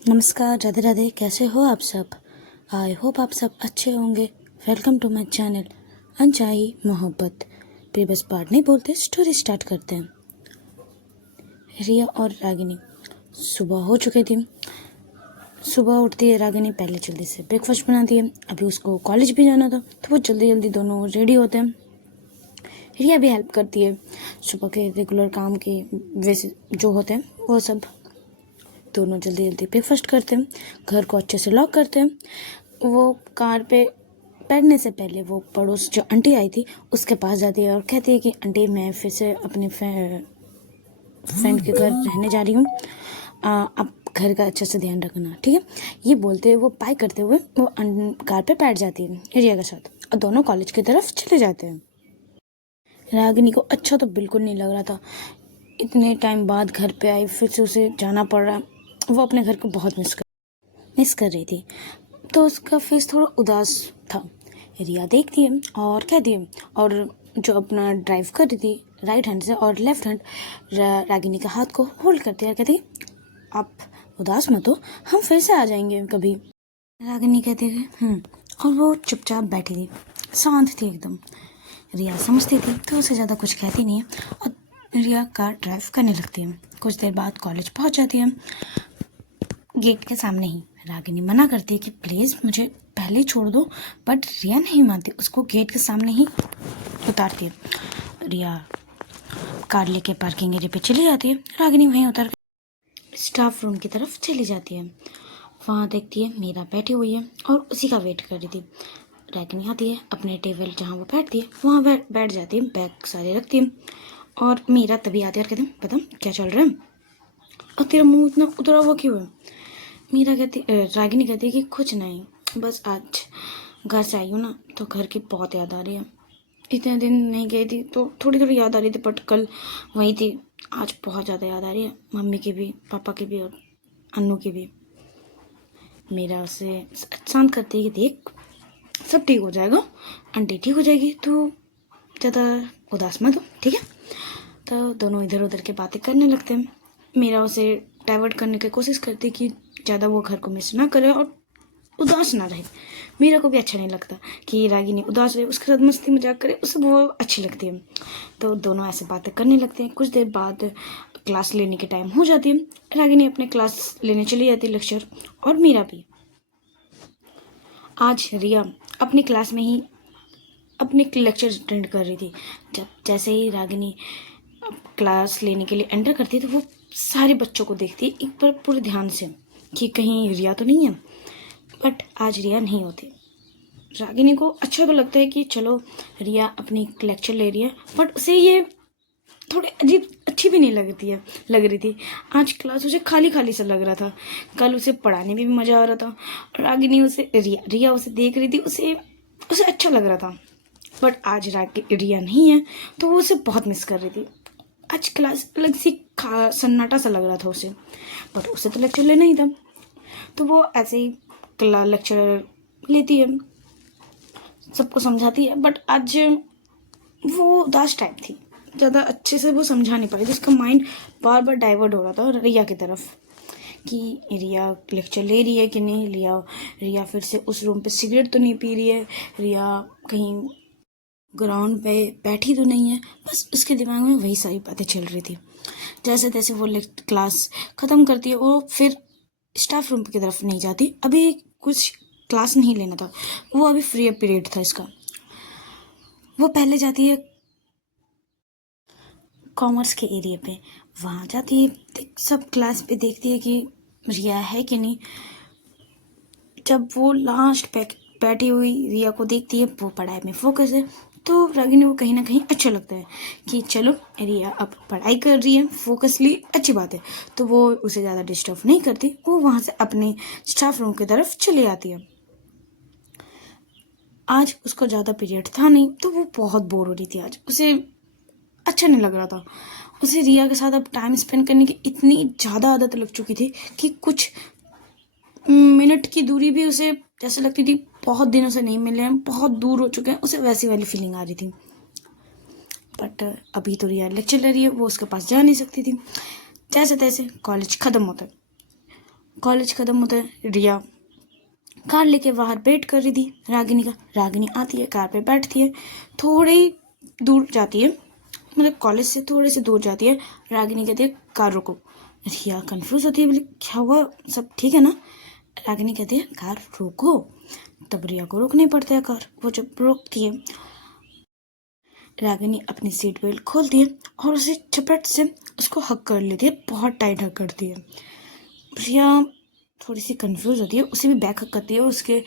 नमस्कार, राधे राधे। कैसे हो आप सब? आई होप आप सब अच्छे होंगे। वेलकम टू माई चैनल अनचाही मोहब्बत। फिर बस पार्ट नहीं बोलते, स्टोरी स्टार्ट करते हैं। रिया और रागिनी। सुबह हो चुकी थी। सुबह उठती है रागिनी, पहले जल्दी से ब्रेकफास्ट बनाती है। अभी उसको कॉलेज भी जाना था तो वो जल्दी जल्दी दोनों रेडी होते हैं। रिया भी हेल्प करती है सुबह के रेगुलर काम के वैसे जो होते हैं वो सब। दोनों जल्दी जल्दी ब्रेकफास्ट करते हैं, घर को अच्छे से लॉक करते हैं। वो कार पे बैठने से पहले वो पड़ोस जो आंटी आई थी उसके पास जाती है और कहती है कि आंटी मैं फिर से अपने फ्रेंड के घर रहने जा रही हूँ, आप घर का अच्छे से ध्यान रखना, ठीक है। ये बोलते हुए वो बाय करते हुए वो कार पे बैठ जाती है रिया के साथ और दोनों कॉलेज की तरफ चले जाते हैं। रागिनी को अच्छा तो बिल्कुल नहीं लग रहा था। इतने टाइम बाद घर पे आई, फिर से उसे जाना पड़ रहा। वो अपने घर को बहुत मिस कर रही थी, तो उसका फेस थोड़ा उदास था। रिया देखती है और कहती है, और जो अपना ड्राइव कर रही थी राइट हैंड से और लेफ्ट हैंड रागिनी के हाथ को होल्ड करती है और कहती है आप उदास मत हो, हम फिर से आ जाएंगे कभी। रागिनी कहती है और वो चुपचाप बैठी थी, शांत थी एकदम। रिया समझती थी तो उसे ज़्यादा कुछ कहती नहीं है और रिया कार ड्राइव करने लगती है। कुछ देर बाद कॉलेज पहुंच जाती है। गेट के सामने ही रागिनी मना करती है कि प्लीज़ मुझे पहले ही छोड़ दो, बट रिया नहीं मानती, उसको गेट के सामने ही उतारती है। रिया कार लेके पार्किंग एरिया पे चली जाती है। रागिनी वहीं उतर स्टाफ रूम की तरफ चली जाती है। वहाँ देखती है मीरा बैठी हुई है और उसी का वेट कर रही थी। रागिनी आती है, अपने टेबल जहाँ वो बैठती है वहाँ बैठ जाती है, बैग सारे रखती है। और मीरा तभी आती है और कहती है पता क्या चल रहा है और तेरा मुंह इतना उतरा हुआ क्यों है? मीरा कहती रागिनी कहती है कि कुछ नहीं, बस आज घर से आई हूँ ना तो घर की बहुत याद आ रही है। इतने दिन नहीं गई थी तो थोड़ी थोड़ी याद आ रही थी, बट कल वहीं थी, आज बहुत ज़्यादा याद आ रही है, मम्मी की भी, पापा की भी और अन्नू की भी। मीरा उसे शांत करती है कि देख सब ठीक हो जाएगा, आंटी ठीक हो जाएगी, तो ज़्यादा उदास मत हो, ठीक है। तो दोनों इधर उधर की बातें करने लगते हैं। मीरा उसे डाइवर्ट करने की कोशिश करती कि ज़्यादा वो घर को मिस ना करे और उदास ना रहे। मीरा को भी अच्छा नहीं लगता कि रागिनी उदास रहे, उसके साथ मस्ती मजाक करे, उसे वो अच्छी लगती है। तो दोनों ऐसे बातें करने लगते हैं। कुछ देर बाद क्लास लेने के टाइम हो जाती है। रागिनी अपने क्लास लेने चली जाती है, लेक्चर, और मीरा भी। आज रिया अपनी क्लास में ही अपने लेक्चर अटेंड कर रही थी। जब जैसे ही रागिनी क्लास लेने के लिए एंटर करती है तो वो सारे बच्चों को देखती है एक बार पूरे ध्यान से कि कहीं रिया तो नहीं है, बट आज रिया नहीं होती। रागिनी को अच्छा तो लगता है कि चलो रिया अपनी लेक्चर ले रही है, बट उसे ये थोड़ी अजीब अच्छी भी नहीं लग रही थी। आज क्लास उसे खाली खाली सा लग रहा था। कल उसे पढ़ाने में भी मज़ा आ रहा था। रागिनी उसे रिया उसे देख रही थी, उसे उसे अच्छा लग रहा था, बट आज रिया नहीं है तो वो उसे बहुत मिस कर रही थी। आज क्लास अलग सी सन्नाटा सा लग रहा था उसे, बट उसे तो लेक्चर लेना ही था, तो वो ऐसे ही लेक्चर लेती है, सबको समझाती है, बट आज वो उदास टाइप थी, ज़्यादा अच्छे से वो समझा नहीं पाई। जिसका माइंड बार बार डाइवर्ट हो रहा था रिया की तरफ कि रिया लेक्चर ले रही है कि नहीं लिया, रिया फिर से उस रूम पे सिगरेट तो नहीं पी रही है, रिया कहीं ग्राउंड पे बैठी तो नहीं है। बस उसके दिमाग में वही सारी बातें चल रही थी। जैसे तैसे वो क्लास ख़त्म करती है, वो फिर स्टाफ रूम की तरफ नहीं जाती। अभी कुछ क्लास नहीं लेना था, वो अभी फ्री पीरियड था इसका। वो पहले जाती है कॉमर्स के एरिया पे, वहाँ जाती है, सब क्लास पे देखती है कि रिया है कि नहीं। जब वो लास्ट पे बैठी हुई रिया को देखती है, वो पढ़ाई में फोकस है, तो रागिनी को कहीं ना कहीं अच्छा लगता है कि चलो रिया अब पढ़ाई कर रही है फोकसली, अच्छी बात है। तो वो उसे ज़्यादा डिस्टर्ब नहीं करती, वो वहाँ से अपने स्टाफ रूम की तरफ चली आती है। आज उसको ज़्यादा पीरियड था नहीं तो वो बहुत बोर हो रही थी। आज उसे अच्छा नहीं लग रहा था। उसे रिया के साथ अब टाइम स्पेंड करने की इतनी ज़्यादा आदत लग चुकी थी कि कुछ मिनट की दूरी भी उसे जैसे लगती थी बहुत दिनों से नहीं मिले हैं, बहुत दूर हो चुके हैं, उसे वैसी वाली फीलिंग आ रही थी। बट अभी तो रिया लेक्चर ले रही है, वो उसके पास जा नहीं सकती थी। जैसे तैसे कॉलेज ख़त्म होता है। कॉलेज खत्म होता है। रिया कार लेके बाहर वेट कर रही थी रागिनी का। रागिनी आती है, कार पे बैठती है, थोड़ी दूर जाती है, मतलब कॉलेज से थोड़े से दूर जाती है। रागिनी कहती है कार रोको। रिया कंफ्यूज होती है, बोले क्या हुआ, सब ठीक है ना। रागिनी कहती है कार रोको। तब रिया को रोकना ही पड़ता है कार। वो जब रोकती है, रागिनी अपनी सीट बेल्ट खोलती है और उसे झपट से उसको हक कर लेती है, बहुत टाइट हक करती है। रिया थोड़ी सी कंफ्यूज होती है, उसे भी बैक हक करती है, उसके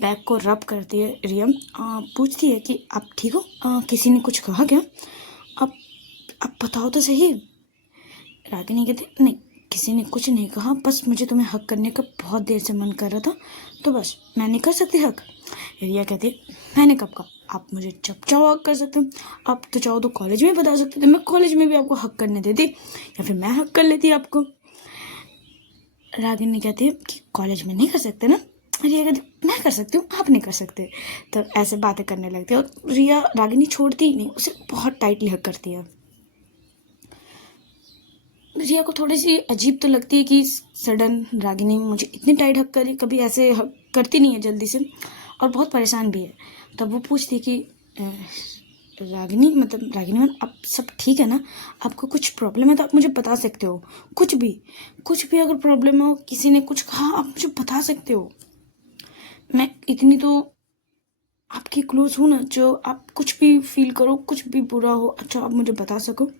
बैक को रब करती है। रिया पूछती है कि आप ठीक हो, किसी ने कुछ कहा क्या, अब बताओ तो सही। रागिनी कहती नहीं, किसी ने कुछ नहीं कहा, बस मुझे तुम्हें हक करने का बहुत देर से मन कर रहा था, तो बस मैं नहीं कर सकती हक। रिया कहती मैंने कब कहा, आप मुझे जब चाहो हक कर सकते हो, आप तो चाहो तो कॉलेज में बता सकते थे, मैं कॉलेज में भी आपको हक करने देती, या फिर मैं हक कर लेती आपको। रागिनी कहती है कि कॉलेज में नहीं कर सकते ना। रिया कहती मैं कर सकती हूँ, आप नहीं कर सकते। तो ऐसे बातें करने लगती है और रिया रागिनी छोड़ती ही नहीं, उसे बहुत टाइटली हक करती है। रिया को थोड़ी सी अजीब तो लगती है कि सडन रागिनी मुझे इतनी टाइट हक करी, कभी ऐसे हक करती नहीं है जल्दी से, और बहुत परेशान भी है। तब वो पूछती है कि रागिनी मैम आप सब ठीक है ना, आपको कुछ प्रॉब्लम है तो आप मुझे बता सकते हो, कुछ भी अगर प्रॉब्लम हो, किसी ने कुछ कहा, आप मुझे बता सकते हो, मैं इतनी तो आपकी क्लोज हूँ ना, जो आप कुछ भी फील करो, कुछ भी बुरा हो, अच्छा आप मुझे बता सको।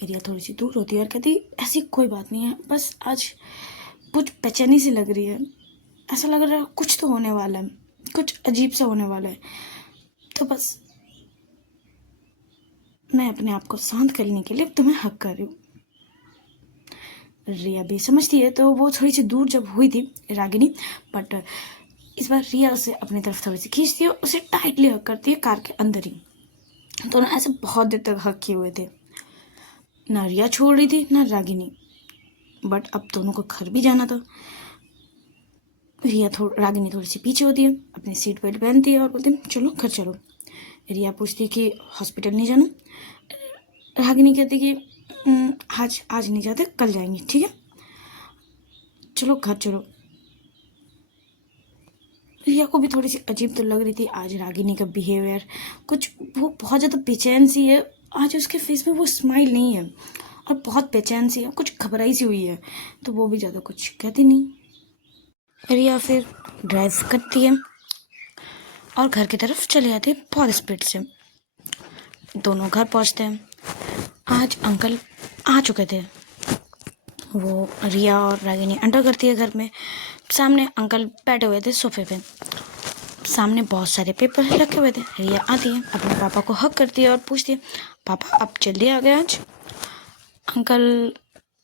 रिया थोड़ी सी दूर होती है और कहती ऐसी कोई बात नहीं है, बस आज कुछ बेचैनी सी लग रही है, ऐसा लग रहा है कुछ तो होने वाला है, कुछ अजीब सा होने वाला है, तो बस मैं अपने आप को शांत करने के लिए तुम्हें हक कर रही हूँ। रिया भी समझती है, तो वो थोड़ी सी दूर जब हुई थी रागिनी, बट इस बार रिया उसे अपनी तरफ थोड़ी सी खींचती है और उसे टाइटली हक करती है कार के अंदर ही। दोनों ऐसे बहुत देर तक हक किए हुए थे, ना रिया छोड़ रही थी ना रागिनी, बट अब दोनों को घर भी जाना था। रागिनी थोड़ी सी पीछे होती है, अपनी सीट बेल्ट पहनती है और बोलती है चलो घर चलो। रिया पूछती है कि हॉस्पिटल नहीं जाना। रागिनी कहती कि आज नहीं जाते, कल जाएंगे, ठीक है, चलो घर चलो। रिया को भी थोड़ी सी अजीब तो लग रही थी आज रागिनी का बिहेवियर, कुछ वो बहुत ज़्यादा बेचैन सी है आज, उसके फेस में वो स्माइल नहीं है और बहुत बेचैन सी है, कुछ घबराई सी हुई है, तो वो भी ज़्यादा कुछ कहती नहीं। रिया फिर ड्राइव करती है और घर की तरफ चले जाती है बहुत स्पीड से। दोनों घर पहुंचते हैं। आज अंकल आ चुके थे। वो रिया और रागिनी एंटर करती है घर में। सामने अंकल बैठे हुए थे सोफे पे, सामने बहुत सारे पेपर रखे हुए थे। रिया आती है, अपने पापा को हक करती है और पूछती है पापा आप जल्दी आ गए आज। अंकल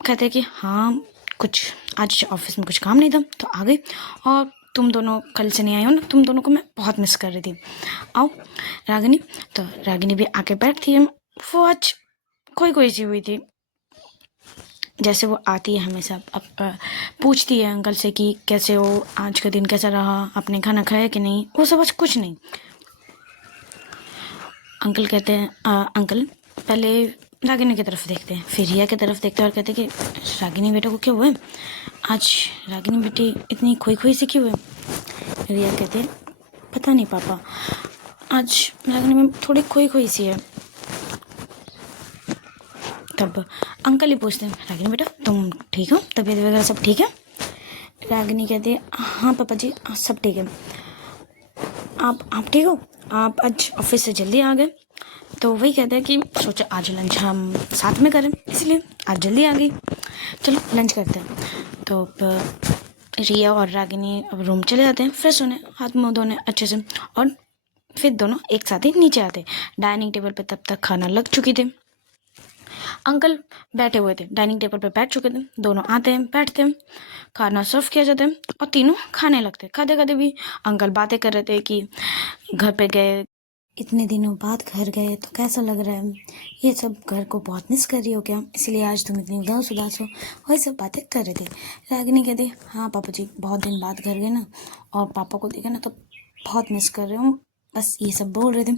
कहते हैं कि हाँ कुछ आज ऑफिस में कुछ काम नहीं था तो आ गई, और तुम दोनों कल से नहीं आई हो ना, तुम दोनों को मैं बहुत मिस कर रही थी, आओ रागिनी। तो रागिनी भी आके बैठती है। वो आज कोई सी हुई थी, जैसे वो आती है हमेशा, अब पूछती है अंकल से कि कैसे हो, आज का दिन कैसा रहा, आपने खाना खाया कि नहीं, वो सब आज कुछ नहीं। अंकल कहते हैं अंकल पहले रागिनी की तरफ देखते हैं, फिर रिया की तरफ देखते हैं और कहते हैं कि रागिनी बेटा को क्या हुआ है आज, रागिनी बेटी इतनी खोई सी क्यों है। रिया कहते हैं पता नहीं पापा, आज रागिनी में थोड़ी खोई सी है। तब अंकल ही पूछते हैं रागिनी बेटा तुम ठीक हो, तबीयत वगैरह सब ठीक है। रागिनी कहती है हाँ पापा जी सब ठीक है। आप ठीक हो, आप आज ऑफिस से जल्दी आ गए। तो वही कहते हैं कि सोचा आज लंच हम साथ में करें, इसलिए आज जल्दी आ गई, चलो लंच करते हैं। तो रिया और रागिनी अब रूम चले जाते हैं फ्रेश होने, हाथ मुँह धोने अच्छे से, और फिर दोनों एक साथ ही नीचे आते। डाइनिंग टेबल पे तब तक खाना लग चुकी थी। अंकल बैठे हुए थे, डाइनिंग टेबल पर बैठ चुके थे। दोनों आते हैं, बैठते हैं, खाना सर्व किया जाता है और तीनों खाने लगते। खाते खाते भी अंकल बातें कर रहे थे कि घर पे गए, इतने दिनों बाद घर गए तो कैसा लग रहा है, ये सब घर को बहुत मिस कर रही हो क्या, इसलिए आज तुम इतनी उदास हो, वही सब बातें कर रहे थे। रागिनी कहती हाँ पापा जी बहुत दिन बाद घर गए ना, और पापा को देखा ना तो बहुत मिस कर रहे हूँ, बस ये सब बोल रहे थे।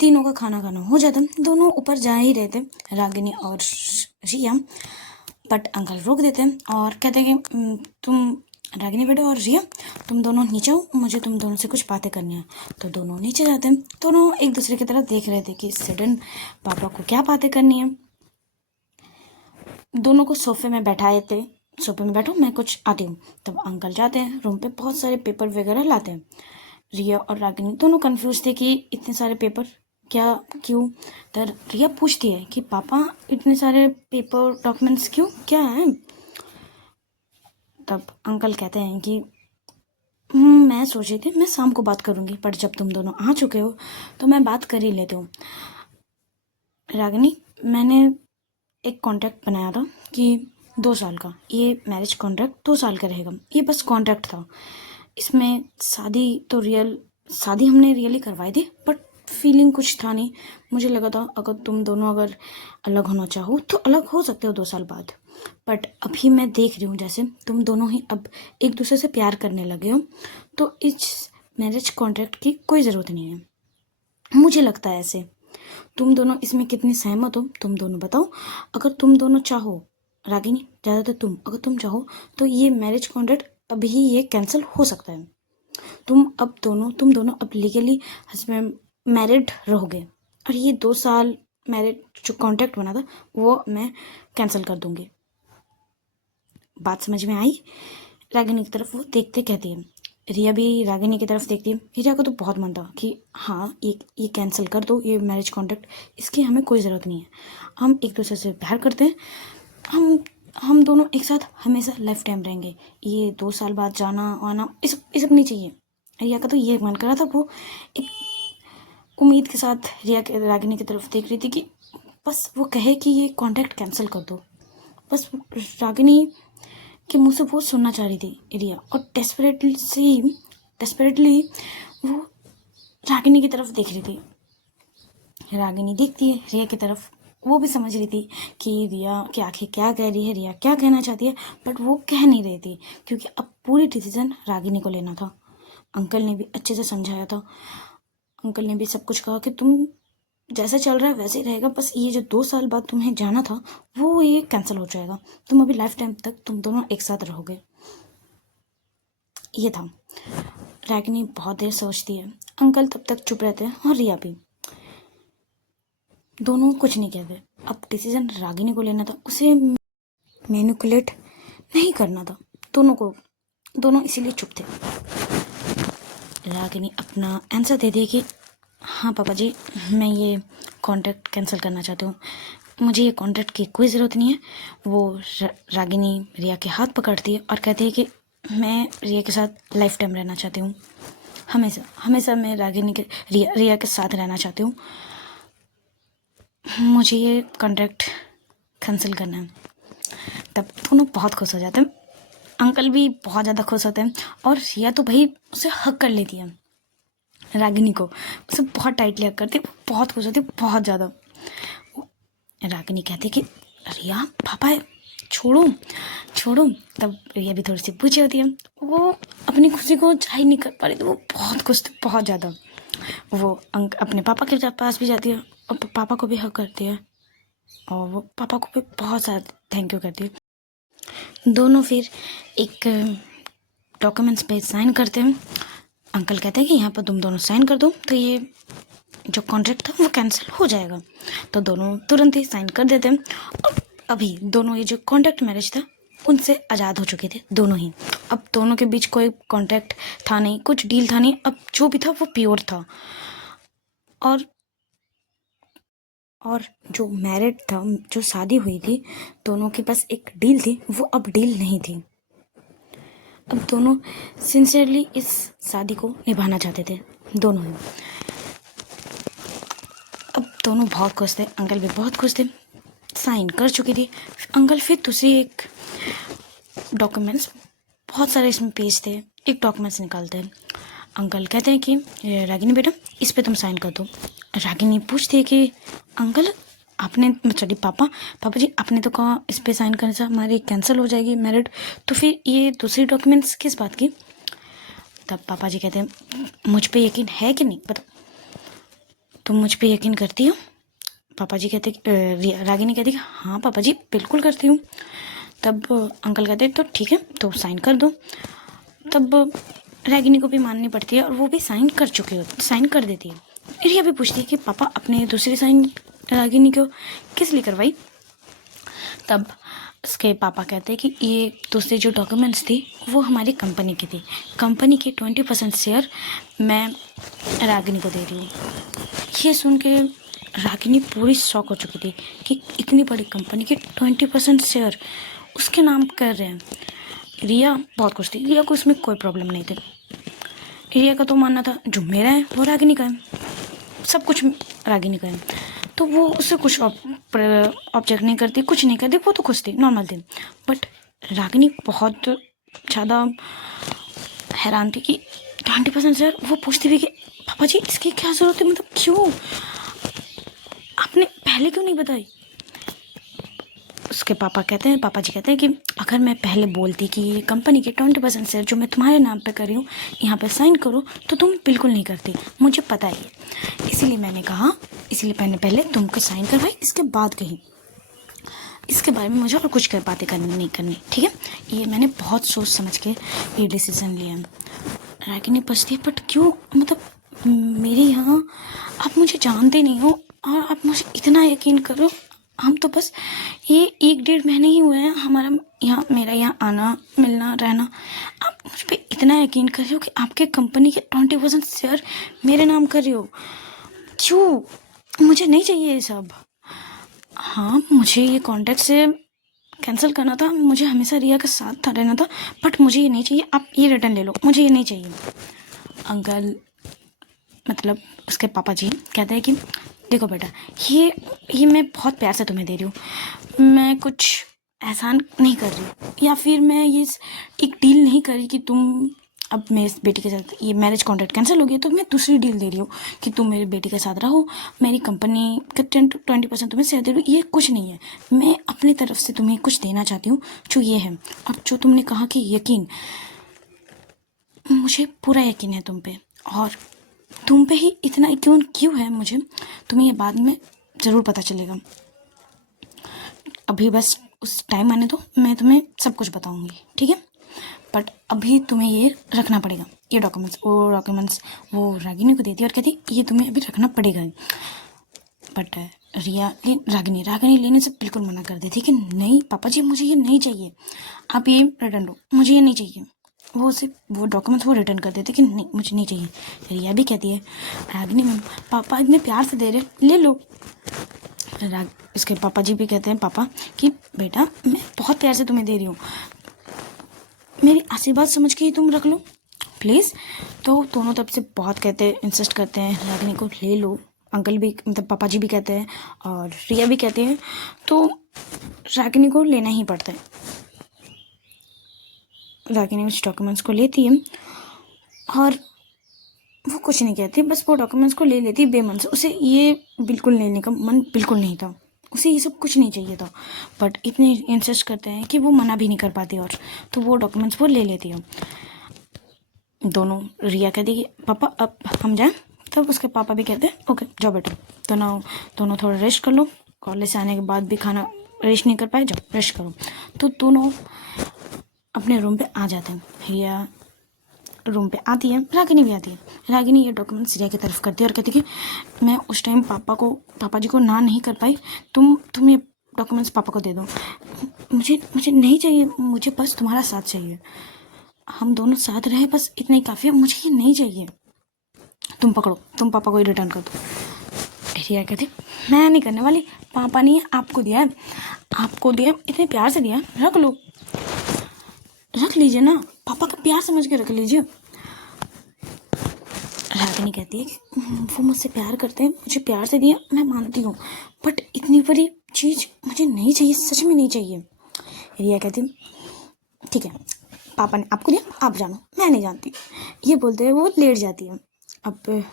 तीनों का खाना हो जाता, दोनों ऊपर जा ही रहे थे, रागिनी और रिया। बट अंकल रोक देते हैं और कहते हैं कि तुम रागिनी बेटा और रिया तुम दोनों नीचे हो, मुझे तुम दोनों से कुछ बातें करनी है। तो दोनों नीचे जाते हैं। दोनों एक दूसरे की तरफ देख रहे थे कि सडन पापा को क्या बातें करनी है। दोनों को सोफे में बैठाए थे, सोफे में बैठो मैं कुछ आती हूँ। तब अंकल जाते हैं रूम पे, बहुत सारे पेपर वगैरह लाते हैं। रिया और रागिनी दोनों कंफ्यूज थे कि इतने सारे पेपर क्या, क्यों। तो रिया पूछती है कि पापा इतने सारे पेपर डॉक्यूमेंट्स क्यों, क्या है। तब अंकल कहते हैं कि मैं सोच रही थी मैं शाम को बात करूंगी, पर जब तुम दोनों आ चुके हो तो मैं बात कर ही लेती हूँ। रागिनी, मैंने एक कॉन्ट्रैक्ट बनाया था कि 2 साल का, ये मैरिज कॉन्ट्रैक्ट 2 साल का रहेगा। ये बस कॉन्ट्रैक्ट था, इसमें शादी हमने रियली करवाई थी, बट फीलिंग कुछ था नहीं। मुझे लगा था अगर तुम दोनों अगर अलग होना चाहो तो अलग हो सकते हो 2 साल बाद। बट अभी मैं देख रही हूँ जैसे तुम दोनों ही अब एक दूसरे से प्यार करने लगे हो, तो इस मैरिज कॉन्ट्रैक्ट की कोई ज़रूरत नहीं है। मुझे लगता है ऐसे। तुम दोनों इसमें कितनी सहमत हो, तुम दोनों बताओ। अगर तुम दोनों चाहो, रागिनी ज़्यादातर तुम, अगर तुम चाहो तो ये मैरिज कॉन्ट्रैक्ट अभी ये कैंसिल हो सकता है। तुम दोनों अब लीगली हस्बैंड मैरिड रहोगे, और ये 2 साल मैरिज जो कॉन्ट्रैक्ट बना था वो मैं कैंसिल कर दूंगी। बात समझ में आई। रागिनी की तरफ वो देखते कहती है। रिया भी रागिनी की तरफ देखती है। रिया को तो बहुत मन था कि हाँ ये कैंसिल कर दो, ये मैरिज कॉन्ट्रैक्ट, इसकी हमें कोई ज़रूरत नहीं है। हम एक दूसरे से प्यार करते हैं, हम दोनों एक साथ हमेशा लाइफ टाइम रहेंगे। ये 2 साल बाद जाना आना ये सब नहीं चाहिए। रिया का तो ये मन कर रहा था, वो एक उम्मीद के साथ रागिनी की तरफ देख रही थी कि बस वो कहे कि ये कॉन्ट्रैक्ट कैंसिल कर दो। बस रागिनी के मुँह से वो सुनना चाह रही थी रिया, और डेस्परेटली वो रागिनी की तरफ देख रही थी। रागिनी देखती है रिया की तरफ, वो भी समझ रही थी कि रिया कि आखिर क्या कह रही है, रिया क्या कहना चाहती है, बट वो कह नहीं रही थी क्योंकि अब पूरी डिसीजन रागिनी को लेना था। अंकल ने भी अच्छे से समझाया था। अंकल ने भी सब कुछ कहा कि तुम जैसे चल रहा है वैसे ही रहेगा, बस ये जो 2 साल बाद तुम्हें जाना था वो ये कैंसिल हो जाएगा। तुम अभी लाइफ टाइम तक तुम दोनों एक साथ रहोगे। ये था। रागिनी बहुत देर सोचती है। अंकल तब तक चुप रहते हैं और रिया भी। दोनों कुछ नहीं कहते। अब डिसीजन रागिनी को लेना था, उसे मैनिपुलेट नहीं करना था। दोनों इसीलिए चुप थे। रागिनी अपना आंसर दे दी कि हाँ पापा जी, मैं ये कॉन्ट्रैक्ट कैंसिल करना चाहती हूँ, मुझे ये कॉन्ट्रैक्ट की कोई ज़रूरत नहीं है। वो रागिनी रिया के हाथ पकड़ती है और कहती है कि मैं रिया के साथ लाइफ टाइम रहना चाहती हूँ, हमेशा मैं रागिनी के रिया के साथ रहना चाहती हूँ। मुझे ये कॉन्ट्रैक्ट कैंसिल करना है। तब दोनों बहुत खुश हो जाते हैं। अंकल भी बहुत ज़्यादा खुश होते हैं, और रिया तो भाई उसे हक कर लेती है, रागिनी को उसे बहुत टाइटली हक करती है। बहुत खुश होती है, बहुत ज़्यादा। रागिनी कहती है कि रिया पापा है, छोड़ो। तब रिया भी थोड़ी सी पूछी होती है। वो अपनी खुशी को जाहिर नहीं कर पा रही थी, वो बहुत खुश थी, बहुत ज़्यादा। वो अपने पापा के पास भी जाती है और पापा को भी हक करती है, और वो पापा को भी बहुत सारा थैंक यू करती है। दोनों फिर एक डॉक्यूमेंट्स पे साइन करते हैं। अंकल कहते हैं कि यहाँ पर तुम दोनों साइन कर दो तो ये जो कॉन्ट्रैक्ट था वो कैंसिल हो जाएगा। तो दोनों तुरंत ही साइन कर देते हैं, और अभी दोनों ये जो कॉन्ट्रैक्ट मैरिज था उनसे आज़ाद हो चुके थे दोनों ही। अब दोनों के बीच कोई कॉन्ट्रैक्ट था नहीं, कुछ डील था नहीं, अब जो भी था वो प्योर था। और जो मैरिड था, जो शादी हुई थी, दोनों के पास एक डील थी, वो अब डील नहीं थी। अब दोनों सिंसियरली इस शादी को निभाना चाहते थे, दोनों ही। अब दोनों बहुत खुश थे, अंकल भी बहुत खुश थे, साइन कर चुकी थी। अंकल फिर दूसरी एक डॉक्यूमेंट्स, बहुत सारे इसमें पेज थे, एक डॉक्यूमेंट्स निकालते हैं। अंकल कहते हैं कि रागिनी बेटा इस पे तुम साइन कर दो। रागिनी पूछती है कि अंकल आपने सॉरी पापा जी आपने तो कहा इस पे साइन करने से हमारी कैंसिल हो जाएगी मैरिड, तो फिर ये दूसरी डॉक्यूमेंट्स किस बात की। तब पापा जी कहते हैं मुझ पे यकीन है कि नहीं पता, तुम मुझ पे यकीन करती हो। पापा जी कहते रागिनी कहती कि हाँ पापा जी बिल्कुल करती हूँ। तब अंकल कहते तो ठीक है, तो साइन कर दो। तब रागिनी को भी माननी पड़ती है और वो भी साइन कर देती है। रिया भी पूछती है कि पापा अपने दूसरी साइन रागिनी को किस लिए करवाई। तब उसके पापा कहते हैं कि ये दूसरे जो डॉक्यूमेंट्स थी वो हमारी कंपनी की थी, कंपनी के 20% शेयर मैं रागिनी को दे रही हूँ। ये सुन के रागिनी पूरी शॉक हो चुकी थी कि इतनी बड़ी कंपनी के 20% शेयर उसके नाम कर रहे हैं। रिया बहुत खुश थी, रिया को इसमें कोई प्रॉब्लम नहीं थी। रिया का तो मानना था जो मेरा है वो रागिनी का है, सब कुछ रागिनी का है, तो वो उससे कुछ ऑब्जेक्ट नहीं करती, कुछ नहीं करती, वो तो खुश थी, नॉर्मल थी। बट रागिनी बहुत ज़्यादा हैरान थी कि 20% शेयर। वो पूछती भी कि पापा जी इसकी क्या ज़रूरत है, मतलब क्यों, आपने पहले क्यों नहीं बताई। उसके पापा जी कहते हैं कि अगर मैं पहले बोलती कि ये कंपनी के 20% शेयर जो मैं तुम्हारे नाम पे कर रही हूँ यहाँ पे साइन करो, तो तुम बिल्कुल नहीं करती, मुझे पता ही है, इसीलिए मैंने कहा, इसीलिए मैंने पहले तुमको साइन करवाई, इसके बाद कहीं इसके बारे में मुझे और कुछ बातें करनी नहीं करनी, ठीक है। ये मैंने बहुत सोच समझ के ये डिसीज़न लिया। रागिनी पूछती है बट क्यों, मतलब मेरे यहाँ आप मुझे जानते नहीं हो और आप मुझे इतना यकीन करो, हम तो बस ये 1-1.5 महीने ही हुए हैं हमारा यहाँ, मेरा यहाँ आना मिलना रहना, आप मुझ पर इतना यकीन कर रहे हो कि आपके कंपनी के 20% शेयर मेरे नाम कर रहे हो, क्यों, मुझे नहीं चाहिए ये सब। हाँ मुझे ये कॉन्टैक्ट से कैंसिल करना था, मुझे हमेशा रिया के साथ था रहना था, बट मुझे ये नहीं चाहिए, आप ये रिटर्न ले लो, मुझे ये नहीं चाहिए। अंकल मतलब उसके पापा जी कहते हैं कि देखो बेटा, ये मैं बहुत प्यार से तुम्हें दे रही हूँ, मैं कुछ एहसान नहीं कर रही, या फिर मैं ये एक डील नहीं कर रही कि तुम अब मेरे बेटी के साथ ये मैरिज कॉन्ट्रैक्ट कैंसिल हो गया, तो मैं दूसरी डील दे रही हूँ कि तुम मेरे बेटी के साथ रहो, मेरी कंपनी का 20% तुम्हें शेयर दे रही हूँ, ये कुछ नहीं है, मैं अपनी तरफ से तुम्हें कुछ देना चाहती हूँ जो ये है। और जो तुमने कहा कि यकीन, मुझे पूरा यकीन है तुम पे, और तुम पे ही इतना यकीन क्यों है मुझे, तुम्हें ये बाद में ज़रूर पता चलेगा, अभी बस उस टाइम आने दो, मैं तुम्हें सब कुछ बताऊंगी, ठीक है। बट अभी तुम्हें ये रखना पड़ेगा, ये डॉक्यूमेंट्स वो रागिनी को देती और कहती ये तुम्हें अभी रखना पड़ेगा। बट रागिनी लेने से बिल्कुल मना कर देती कि नहीं पापा जी मुझे ये नहीं चाहिए, आप ये रिटर्न दो, मुझे ये नहीं चाहिए। वो डॉक्यूमेंट्स वो रिटर्न कर देते कि नहीं मुझे नहीं चाहिए। रिया भी कहती है रागिनी मैम पापा इतने प्यार से दे रहे, ले लो। इसके पापा जी भी कहते हैं पापा कि बेटा मैं बहुत प्यार से तुम्हें दे रही हूँ, मेरी आशीर्वाद समझ के ही तुम रख लो प्लीज़। तो दोनों तरफ से बहुत कहते हैं, इंसिस्ट करते हैं रागिनी को ले लो। अंकल भी मतलब पापा जी भी कहते हैं और रिया भी कहते हैं, तो रागिनी को लेना ही पड़ता है। रागिनी उस डॉक्यूमेंट्स को लेती है और वो कुछ नहीं कहती, बस वो डॉक्यूमेंट्स को ले लेती बेमन से। उसे ये बिल्कुल लेने का मन बिल्कुल नहीं था, उसे ये सब कुछ नहीं चाहिए था, बट इतने इंसिस्ट करते हैं कि वो मना भी नहीं कर पाती, और तो वो डॉक्यूमेंट्स वो ले लेती है। दोनों रिया कहती कि पापा अब हम जाएं, तब उसके पापा भी कहते हैं ओके जाओ बेटा, दोनों थोड़ा रेस्ट कर लो, कॉलेज से आने के बाद भी खाना रेस्ट नहीं कर पाए, जाओ रेस्ट करो। तो दोनों अपने रूम पे आ जाते हैं। रिया रूम पे आती है, रागिनी भी आती है। रागिनी ये डॉक्यूमेंट्स रिया की तरफ करती है और कहती है कि मैं उस टाइम पापा जी को ना नहीं कर पाई, तुम ये डॉक्यूमेंट्स पापा को दे दो, मुझे नहीं चाहिए, मुझे बस तुम्हारा साथ चाहिए, हम दोनों साथ रहे बस इतना ही काफ़ी है, मुझे ये नहीं चाहिए, तुम पकड़ो, तुम पापा को ही रिटर्न कर दो। रिया कहती मैं नहीं करने वाली, पापा नहीं है आपको दिया है, इतने प्यार से दिया, रख लीजिए ना, पापा का प्यार समझ के रख लीजिए। रागिनी कहती है कि वो मुझसे प्यार करते हैं, मुझे प्यार से दिया, मैं मानती हूँ, बट इतनी बड़ी चीज़ मुझे नहीं चाहिए, सच में नहीं चाहिए। रिया कहती ठीक है पापा ने आपको दिया, आप जानो, मैं नहीं जानती। ये बोलते हुए वो लेट जाती है। अब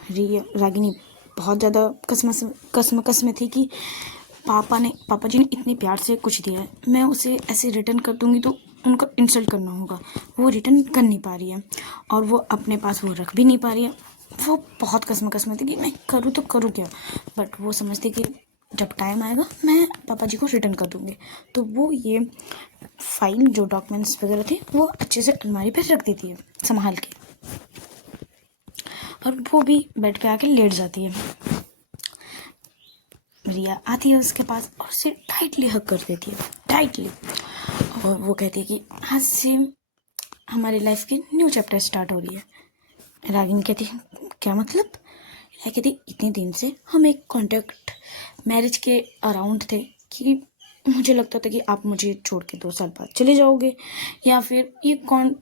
रागिनी बहुत ज़्यादा कसम में थी कि पापा जी ने इतने प्यार से कुछ दिया है, मैं उसे ऐसे रिटर्न कर दूँगी तो उनको इंसल्ट करना होगा, वो रिटर्न कर नहीं पा रही है और वो अपने पास वो रख भी नहीं पा रही है। वो बहुत कसम थी कि मैं करूँ तो करूँ क्या, बट वो समझती कि जब टाइम आएगा मैं पापा जी को रिटर्न कर दूँगी। तो वो ये फाइल जो डॉक्यूमेंट्स वगैरह थे वो अच्छे से अलमारी पे रख देती है संभाल के, और वो भी बेड पे आके लेट जाती है। रिया आती है उसके पास और उसे टाइटली हग कर देती है, टाइटली, और वो कहती है कि आज से हमारी लाइफ की न्यू चैप्टर स्टार्ट हो रही है। रागिनी कहती है क्या मतलब? रिया कहती इतने दिन से हम एक कॉन्टेक्ट मैरिज के अराउंड थे कि मुझे लगता था कि आप मुझे छोड़ के 2 साल बाद चले जाओगे या फिर ये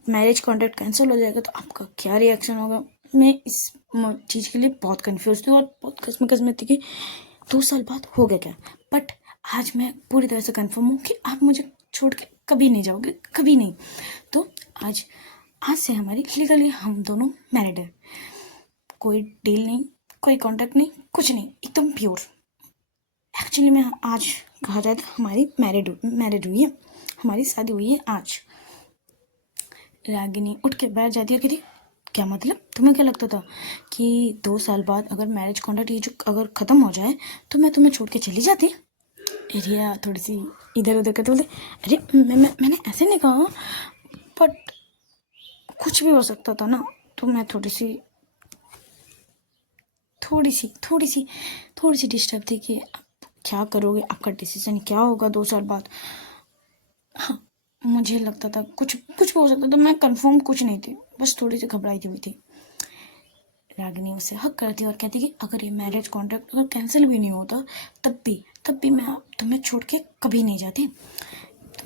मैरिज कॉन्ट्रैक्ट कैंसिल हो जाएगा तो आपका क्या रिएक्शन होगा। मैं इस चीज़ के लिए बहुत कंफ्यूज थी और बहुत कसम थी कि 2 साल बाद हो गया क्या। बट आज मैं पूरी तरह से कंफर्म हूँ कि आप मुझे छोड़ के कभी नहीं जाओगे, कभी नहीं। तो आज से हमारी लीगली हम दोनों मैरिड है, कोई डील नहीं, कोई कॉन्ट्रैक्ट नहीं, कुछ नहीं, एकदम प्योर। एक्चुअली में आज कहा जाए तो हमारी मैरिड हुई है, हमारी शादी हुई है आज। रागिनी उठ के बैठ जाती है, कहती क्या मतलब? तुम्हें क्या लगता था कि 2 साल बाद अगर मैरिज कॉन्ट्रैक्ट ये जो अगर ख़त्म हो जाए तो मैं तुम्हें छोड़ के चली जाती? रिया थोड़ी सी इधर उधर करते बोलते अरे मैंने ऐसे नहीं कहा, बट कुछ भी हो सकता था ना। तो मैं थोड़ी सी डिस्टर्ब थी कि आप क्या करोगे, आपका डिसीजन क्या होगा 2 साल बाद। हाँ, मुझे लगता था कुछ भी हो सकता था, मैं कंफर्म कुछ नहीं थी, बस थोड़ी सी घबराई हुई थी। रागिनी उसे हक करती और कहती कि अगर ये मैरिज कॉन्ट्रैक्ट अगर कैंसिल भी नहीं होता तब भी मैं तुम्हें छोड़ के कभी नहीं जाती।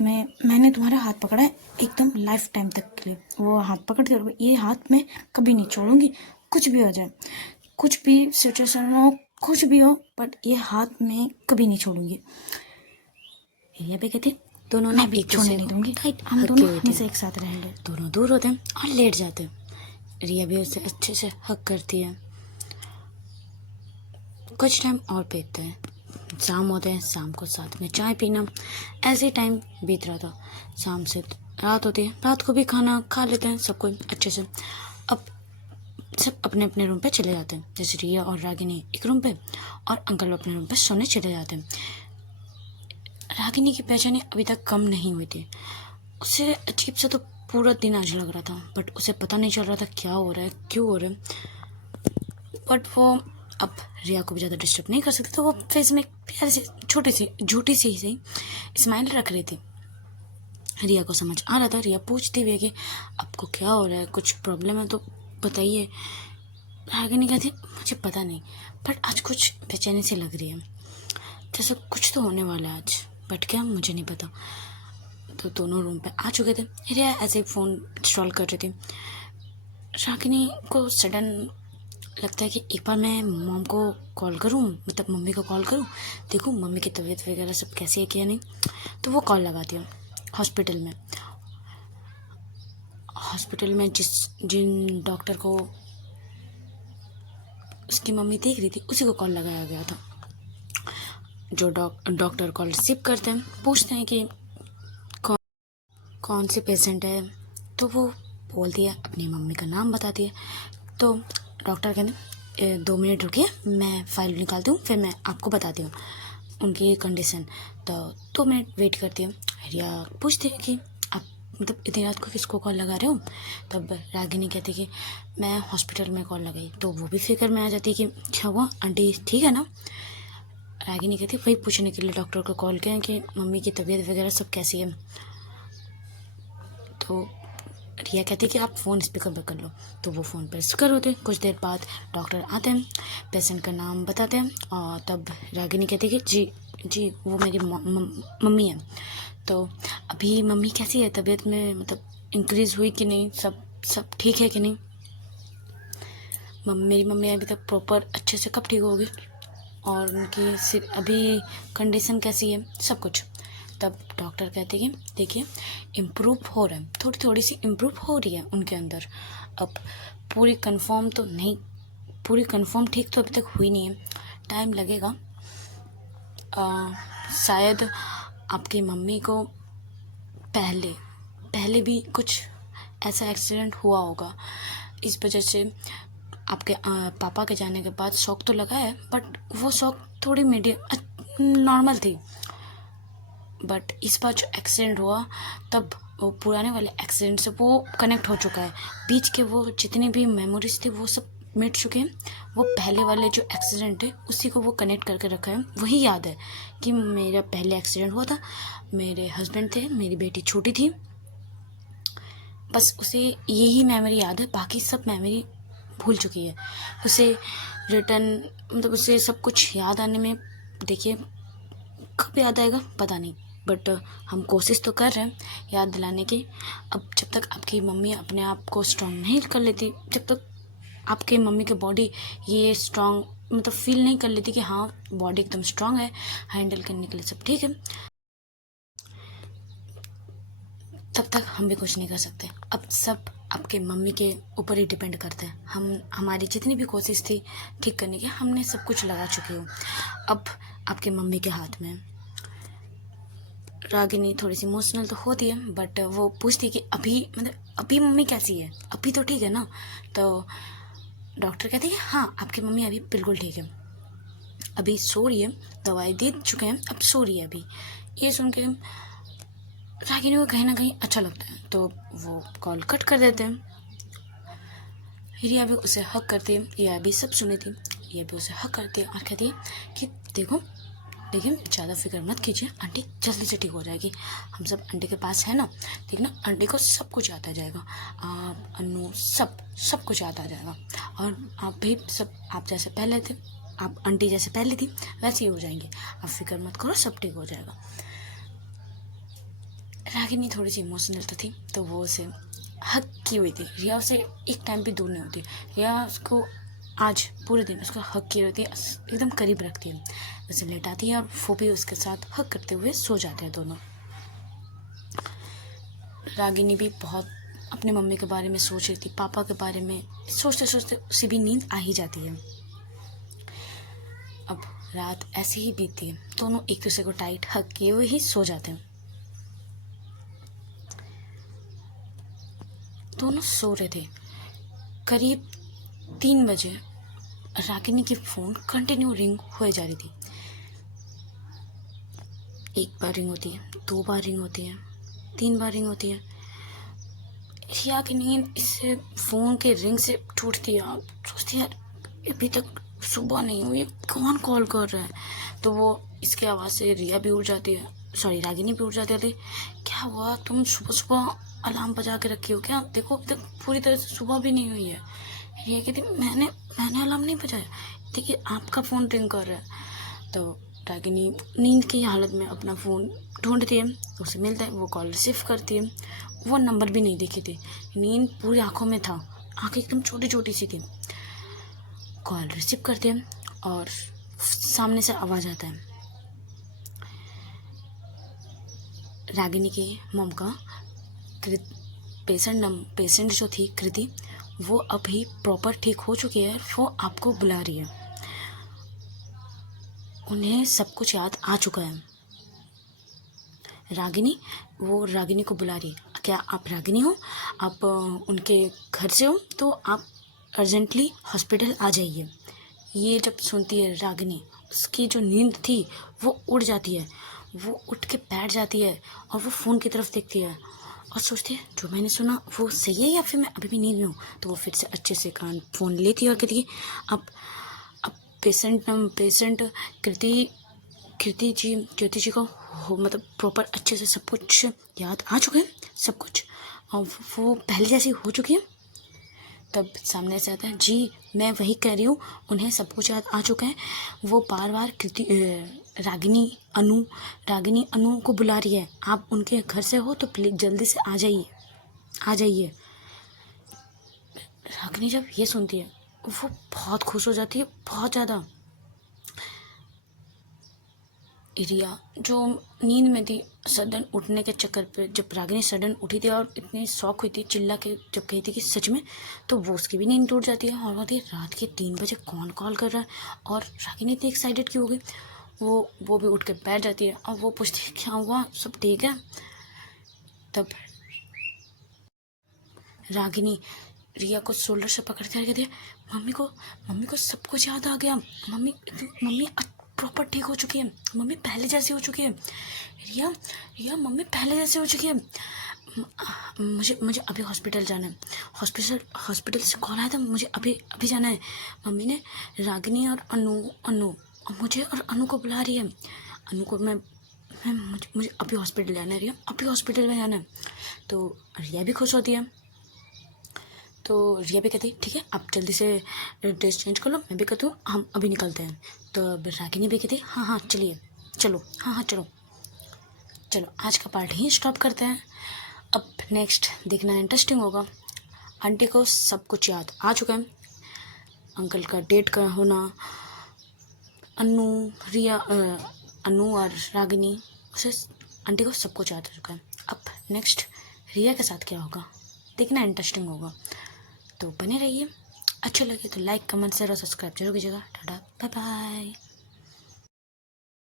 मैंने तुम्हारा हाथ पकड़ा है एकदम लाइफ टाइम तक के लिए, वो हाथ पकड़ती और ये हाथ मैं कभी नहीं छोड़ूंगी, कुछ भी हो जाए, कुछ भी सिचुएशन हो, कुछ भी हो, बट ये हाथ मैं कभी नहीं छोड़ूंगी। रिया भी कहती दोनों मैं भी छोड़ने नहीं दूंगी, हम दोनों हमेशा एक साथ रहेंगे। दोनों दूर होते हैं और लेट जाते हैं। रिया भी उसे अच्छे से हक करती है। कुछ टाइम और बीतते हैं, शाम होते हैं, शाम को साथ में चाय पीना, ऐसे ही टाइम बीत रहा था। शाम से रात होती है, रात को भी खाना खा लेते हैं सब कोई अच्छे से। अब सब अपने अपने रूम पे चले जाते हैं, जैसे रिया और रागिनी एक रूम पे और अंकल अपने रूम पे सोने चले जाते हैं। रागिनी की बेचैनी अभी तक कम नहीं हुई थी, उसे अजीब सा तो पूरा दिन आज लग रहा था, बट उसे पता नहीं चल रहा था क्या हो रहा है, क्यों हो रहा है। बट वो अब रिया को भी ज़्यादा डिस्टर्ब नहीं कर सकती, तो वो फेस में प्यारी सी छोटी सी झूठी सी ही स्माइल रख रही थी। रिया को समझ आ रहा था, रिया पूछती हुई कि आपको क्या हो रहा है, कुछ प्रॉब्लम है तो बताइए। रागिनी कहती मुझे पता नहीं, बट आज कुछ बेचैनी सी लग रही है, जैसे कुछ तो होने वाला है आज, बट क्या मुझे नहीं पता। तो दोनों रूम पे आ चुके थे, रिया ऐसे ही फ़ोन इंस्टॉल कर रही थी। रागिनी को सडन लगता है कि एक बार मैं मॉम को कॉल करूं, मतलब मम्मी को कॉल करूं, देखूं मम्मी की तबीयत वगैरह सब कैसी है क्या नहीं। तो वो कॉल लगाती है हॉस्पिटल में जिन डॉक्टर को उसकी मम्मी देख रही थी उसी को कॉल लगाया गया था। जो डॉक्टर कॉल रिसीव करते हैं, पूछते हैं कि कौन सी पेशेंट है, तो वो बोलती है अपनी मम्मी का नाम बताती है। तो डॉक्टर कहते 2 मिनट रुकिए, मैं फाइल निकालती हूँ, फिर मैं आपको बताती हूँ उनकी कंडीशन। तो 2 मिनट वेट करती है। रिया पूछती है कि आप मतलब इतनी रात को किसको कॉल लगा रहे हो। तब रागिनी कहती कि मैं हॉस्पिटल में कॉल लगाई। तो वो भी फिक्र में आ जाती कि क्या हुआ, आंटी ठीक है ना। रागिनी कहती वही पूछने के लिए डॉक्टर को कॉल किया कि मम्मी की तबीयत वगैरह सब कैसी है। तो रिया कहती है कि आप फ़ोन स्पीकर पर कर लो। तो वो फ़ोन पर स्पीकर होते हैं। कुछ देर बाद डॉक्टर आते हैं, पेशेंट का नाम बताते हैं, और तब रागिनी कहती है कि जी वो मेरी मम्मी है। तो अभी मम्मी कैसी है, तबीयत में मतलब इंक्रीज़ हुई कि नहीं, सब ठीक है कि नहीं। मेरी मम्मी अभी तक प्रॉपर अच्छे से कब ठीक होगी, और उनकी अभी कंडीशन कैसी है, सब कुछ। तब डॉक्टर कहते हैं कि देखिए इम्प्रूव हो रहा है, थोड़ी सी इम्प्रूव हो रही है उनके अंदर। अब पूरी कंफर्म ठीक तो अभी तक हुई नहीं है, टाइम लगेगा। शायद आपकी मम्मी को पहले भी कुछ ऐसा एक्सीडेंट हुआ होगा, इस वजह से आपके पापा के जाने के बाद शौक तो लगा है, बट वो शौक थोड़ी नॉर्मल थी। बट इस बार जो एक्सीडेंट हुआ तब वो पुराने वाले एक्सीडेंट से वो कनेक्ट हो चुका है। बीच के वो जितने भी मेमोरीज थे वो सब मिट चुके हैं। वो पहले वाले जो एक्सीडेंट है उसी को वो कनेक्ट करके रखा है। वही याद है कि मेरा पहले एक्सीडेंट हुआ था, मेरे हस्बैंड थे, मेरी बेटी छोटी थी, बस उसे यही मेमोरी याद है, बाकी सब मेमोरी भूल चुकी है। उसे रिटर्न मतलब उसे सब कुछ याद आने में देखिए कब याद आएगा पता नहीं, बट हम कोशिश तो कर रहे हैं याद दिलाने की। अब जब तक आपकी मम्मी अपने आप को स्ट्रॉन्ग नहीं कर लेती, जब तक आपके मम्मी की बॉडी ये स्ट्रॉन्ग मतलब फील नहीं कर लेती कि हाँ बॉडी एकदम स्ट्रॉन्ग है, हैंडल करने के लिए सब ठीक है, तब तक हम भी कुछ नहीं कर सकते। अब सब आपके मम्मी के ऊपर ही डिपेंड करते हैं। हमारी जितनी भी कोशिश थी ठीक करने की हमने सब कुछ लगा चुके हो, अब आपके मम्मी के हाथ में। रागिनी थोड़ी सी इमोशनल तो होती है, बट वो पूछती है कि अभी मम्मी कैसी है, अभी तो ठीक है ना। तो डॉक्टर कहते हैं कि हाँ आपकी मम्मी अभी बिल्कुल ठीक है, अभी सो रही है, दवाई दे चुके हैं, अब सो रही है अभी। ये सुन के रागिनी को कहीं ना कहीं अच्छा लगता है, तो वो कॉल कट कर देते हैं। रिया भी उसे हक करती है, रिया भी सब सुनी थी, रिया भी उसे हक करती है और कहती है कि देखो देखिए ज़्यादा फिक्र मत कीजिए, आंटी जल्दी से ठीक हो जाएगी, हम सब आंटी के पास है ना, ठीक ना, आंटी को सब कुछ याद आ जाएगा, आप अनु सब कुछ याद आ जाएगा, और आप भी सब आप जैसे पहले थे, आप आंटी जैसे पहले थी वैसे ही हो जाएंगे, आप फिक्र मत करो, सब ठीक हो जाएगा। रागिनी थोड़ी सी इमोशनल तो थी, तो वो उसे हक की हुई थी। रिया उसे एक टाइम भी दूर नहीं होती, रिया उसको आज पूरे दिन उसको हक की होती है, एकदम करीब रखती है, उसे लेटाती है और वो भी उसके साथ हक करते हुए सो जाते हैं दोनों। रागिनी भी बहुत अपने मम्मी के बारे में सोच रही थी, पापा के बारे में सोचते सोचते उसे भी नींद आ ही जाती है। अब रात ऐसे ही बीतती है, दोनों एक दूसरे को टाइट हक किए हुए ही सो जाते हैं। दोनों सो रहे थे, करीब 3 बजे रागिनी की फ़ोन कंटिन्यू रिंग हो जा रही थी। एक बार रिंग होती है, 2 बार रिंग होती है, 3 बार रिंग होती है। रिया की नींद इससे फ़ोन के रिंग से टूटती है, सोचती है अभी तक सुबह नहीं हुई, कौन कॉल कर रहा है। तो वो इसकी आवाज़ से रिया भी उठ जाती है, सॉरी रागिनी भी उठ जाती है। क्या हुआ, तुम सुबह सुबह अलार्म बजा के रखी हो क्या, देखो अभी तक पूरी तरह से सुबह भी नहीं हुई है। रिया कहती मैंने अलार्म नहीं बजाया, देखिए आपका फ़ोन रिंग कर रहा है। तो रागिनी नींद की हालत में अपना फ़ोन ढूंढती है, उसे मिलता है, वो कॉल रिसीव करती है। वो नंबर भी नहीं देखी थी, नींद पूरी आंखों में था, आंखें एकदम छोटी छोटी सी थी। कॉल रिसीव करते हैं और सामने से आवाज़ आता है, रागिनी की मॉम का पेशेंट जो थी कृति, वो अभी प्रॉपर ठीक हो चुकी है, वो आपको बुला रही है, उन्हें सब कुछ याद आ चुका है। रागिनी को बुला रही है, क्या आप रागिनी हो, आप उनके घर से हो, तो आप अर्जेंटली हॉस्पिटल आ जाइए। ये जब सुनती है रागिनी, उसकी जो नींद थी वो उड़ जाती है, वो उठ के बैठ जाती है और वो फ़ोन की तरफ देखती है और सोचती है जो मैंने सुना वो सही है या फिर मैं अभी भी नींद में हूँ। तो वो फिर से अच्छे से कान फ़ोन लेती है और कहती है अब पेशेंट कृति जी को मतलब प्रॉपर अच्छे से सब कुछ याद आ चुका है, सब कुछ, और वो पहले जैसी हो चुकी है। तब सामने से आता है, जी मैं वही कह रही हूँ, उन्हें सब कुछ याद आ चुका है, वो बार बार रागिनी अनु को बुला रही है, आप उनके घर से हो तो प्लीज जल्दी से आ जाइए। रागिनी जब ये सुनती है वो बहुत खुश हो जाती है, बहुत ज़्यादा। रिया जो नींद में थी, सडन उठने के चक्कर पे जब रागिनी सडन उठी थी और इतनी शॉक हुई थी, चिल्ला के जब कही थी कि सच में, तो वो उसकी भी नींद टूट जाती है और बोलती है रात के 3 बजे कौन कॉल कर रहा है, और रागिनी इतनी एक्साइटेड क्यों हो गई। वो भी उठ के बैठ जाती है और वो पूछती है क्या हुआ, सब ठीक है। तब रागिनी रिया को शोल्डर से पकड़ कर कहती है मम्मी को सब कुछ याद आ गया, मम्मी प्रॉपर ठीक हो चुकी है, मम्मी पहले जैसी हो चुकी है। रिया रिया मम्मी पहले जैसे हो चुकी है। मुझे मुझे अभी हॉस्पिटल जाना है। हॉस्पिटल से कॉल आया था, मुझे अभी अभी जाना है। मम्मी ने रागिनी और अनु मुझे और अनु को बुला रही है। अनु को मैं मुझे अभी हॉस्पिटल जाना है रिया, अभी हॉस्पिटल में जाना है। तो रिया भी खुश होती है। तो रिया भी कहती ठीक है, आप जल्दी से ड्रेस चेंज कर लो। मैं भी कहती हूँ हम अभी निकलते हैं। तो रागिनी भी कहती हाँ हाँ चलिए, चलो हाँ हाँ चलो। आज का पार्ट ही स्टॉप करते हैं। अब नेक्स्ट देखना इंटरेस्टिंग होगा। आंटी को सब कुछ याद आ चुका है, अंकल का डेट का होना, अनु और रागिनी, उसे आंटी को सब कुछ याद आ चुका है। अब नेक्स्ट रिया के साथ क्या होगा देखना इंटरेस्टिंग होगा। तो बने रहिए। अच्छा लगे तो लाइक कमेंट शेयर और सब्सक्राइब जरूर कीजिएगा। Tata bye bye.